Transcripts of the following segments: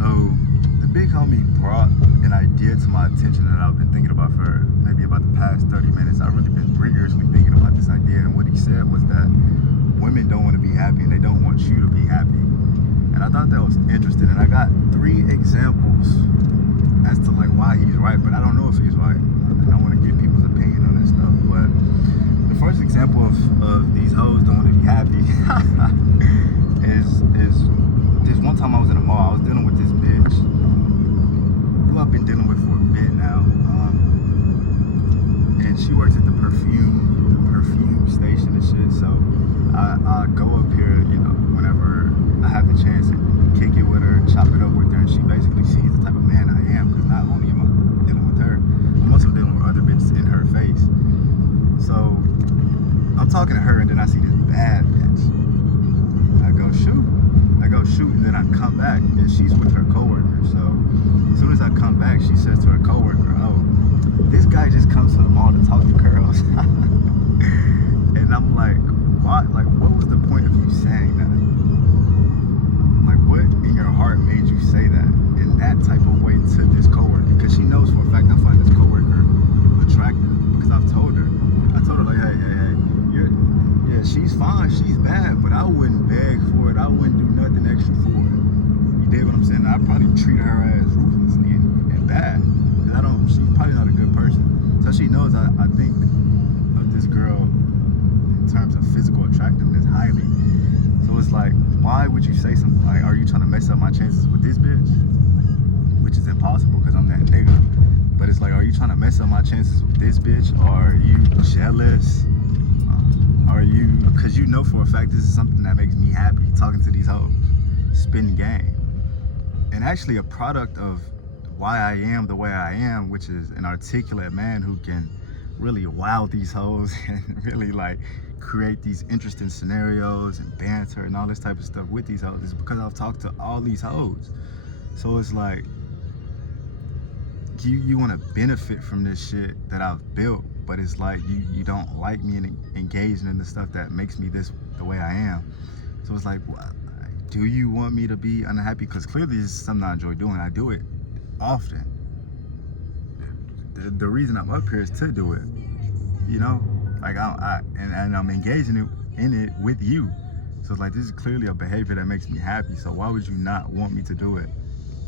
So the big homie brought an idea to my attention that I've been thinking about for maybe about the past 30 minutes. I've really been rigorously thinking about this idea, and what he said was that women don't want to be happy and they don't want you to be happy. And I thought that was interesting, and I got 3 examples as to like why he's right, but I don't know if he's right. And I want to get people's opinion on this stuff. But the first example of these hoes don't want to be happy is this one time I was in a mall. I was dealing with this bitch who I've been dealing with for a bit now, and she works at the perfume station and shit. So I go up here, you know, whenever I have the chance to kick it with her, chop it up with her, and she basically sees the type of man I am. Because not only am I dealing with her, I'm also dealing with other bitches in her face. So I'm talking to her, and then I see this bad bitch. I go shoot, and then I come back, and she's with her coworker. So as soon as I come back, she says to her coworker, "Oh, this guy just comes to the mall to talk to girls." And I'm like, "What? Like, what was the point of you saying that? Like, what in your heart made you say that in that type of way to this coworker?" Because she knows for a fact I find this coworker attractive, because I've told her like, hey, yeah, she's fine, she's bad, but I wouldn't beg for it. I wouldn't do nothing extra for it. You dig what I'm saying? I'd probably treat her as ruthlessly and bad. Because she's probably not a good person. So she knows I think of this girl in terms of physical attractiveness highly. So it's like, why would you say something like, are you trying to mess up my chances with this bitch? Which is impossible because I'm that nigga. But it's like, are you trying to mess up my chances with this bitch? Or are you jealous? Are you, because you know for a fact this is something that makes me happy, talking to these hoes, spitting game. And actually a product of why I am the way I am, which is an articulate man who can really wow these hoes and really like create these interesting scenarios and banter and all this type of stuff with these hoes, is because I've talked to all these hoes. So it's like, you want to benefit from this shit that I've built, but it's like you don't like me and engaging in the stuff that makes me the way I am. So it's like, well, do you want me to be unhappy? Because clearly this is something I enjoy doing. I do it often. The reason I'm up here is to do it, you know, like and I'm engaging in it with you. So it's like, this is clearly a behavior that makes me happy. So why would you not want me to do it?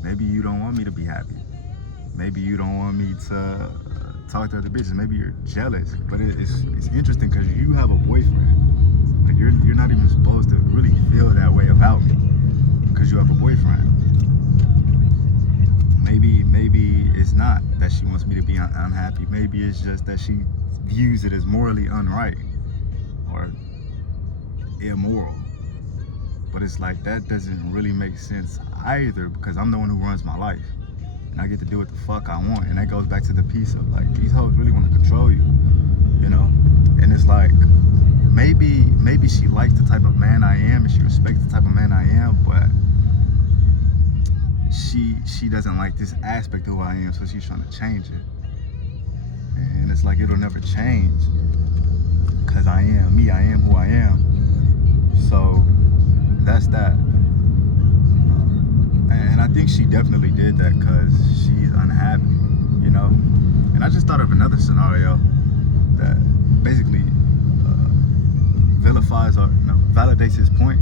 Maybe you don't want me to be happy. Maybe you don't want me to talk to other bitches. Maybe you're jealous. But it's interesting because you have a boyfriend. Like, you're not even supposed to really feel that way about me because you have a boyfriend. Maybe it's not that she wants me to be unhappy. Maybe it's just that she views it as morally unright or immoral. But it's like, that doesn't really make sense either, because I'm the one who runs my life. And I get to do what the fuck I want. And that goes back to the piece of like, these hoes really want to control you, you know? And it's like, maybe she likes the type of man I am and she respects the type of man I am, but she doesn't like this aspect of who I am, so she's trying to change it. And it's like, it'll never change, because I am me, I am who I am. So that's that. And I think she definitely did that because she's unhappy, you know? And I just thought of another scenario that basically vilifies or validates his point.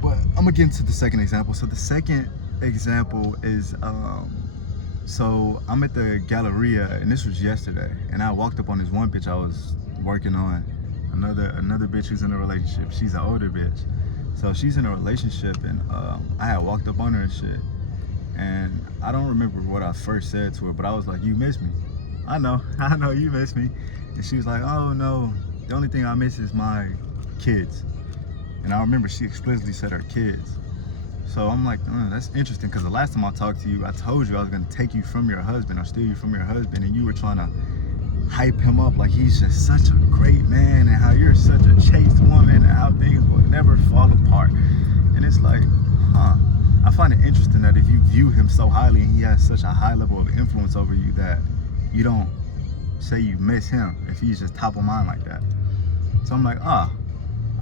But I'm gonna get into the second example. So the second example is, so I'm at the Galleria, and this was yesterday, and I walked up on this one bitch I was working on, another bitch who's in a relationship. She's an older bitch. So she's in a relationship, and I had walked up on her and shit, and I don't remember what I first said to her, but I was like, "You miss me." I know you miss me. And she was like, "Oh no, the only thing I miss is my kids." And I remember she explicitly said her kids. So I'm like, that's interesting, because the last time I talked to you, I told you I was gonna take you from your husband or steal you from your husband, and you were trying to hype him up like he's just such a great man and how you're such a chaste woman and how things will never fall apart. And it's like, I find it interesting that if you view him so highly and he has such a high level of influence over you, that you don't say you miss him if he's just top of mind like that. So I'm like,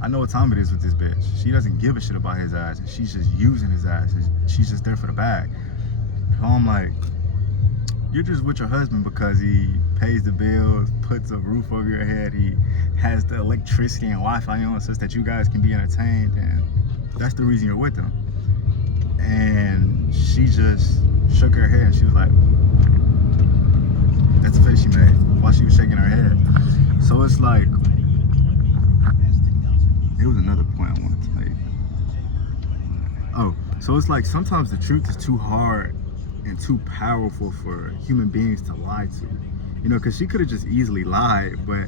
I know what time it is with this bitch. She doesn't give a shit about his ass, and she's just using his ass, and she's just there for the bag. So I'm like, you're just with your husband because he pays the bills, puts a roof over your head, he has the electricity and Wi-Fi on so that you guys can be entertained, and that's the reason you're with him. And she just shook her head and she was like, that's the face she made while she was shaking her head. So it's like, it was another point I wanted to make. Oh, so it's like sometimes the truth is too hard and too powerful for human beings to lie to. You know, because she could have just easily lied, but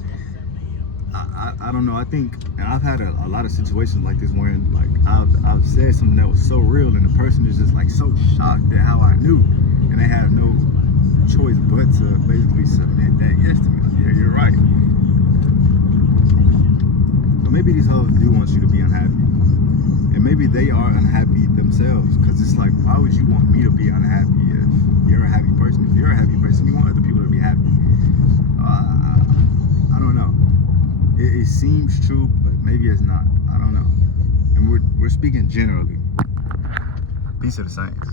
I don't know. I think, and I've had a lot of situations like this where like I've said something that was so real and the person is just like so shocked at how I knew, and they have no choice but to basically submit that yes to me. Like, yeah, you're right. So maybe these hoes do want you to be unhappy. And maybe they are unhappy themselves, because it's like, why would you want me to be unhappy if you're a happy person? If you're a happy person, you want other people to be happy. I don't know. It seems true, but maybe it's not. I don't know. And we're speaking generally. Peace to the saints.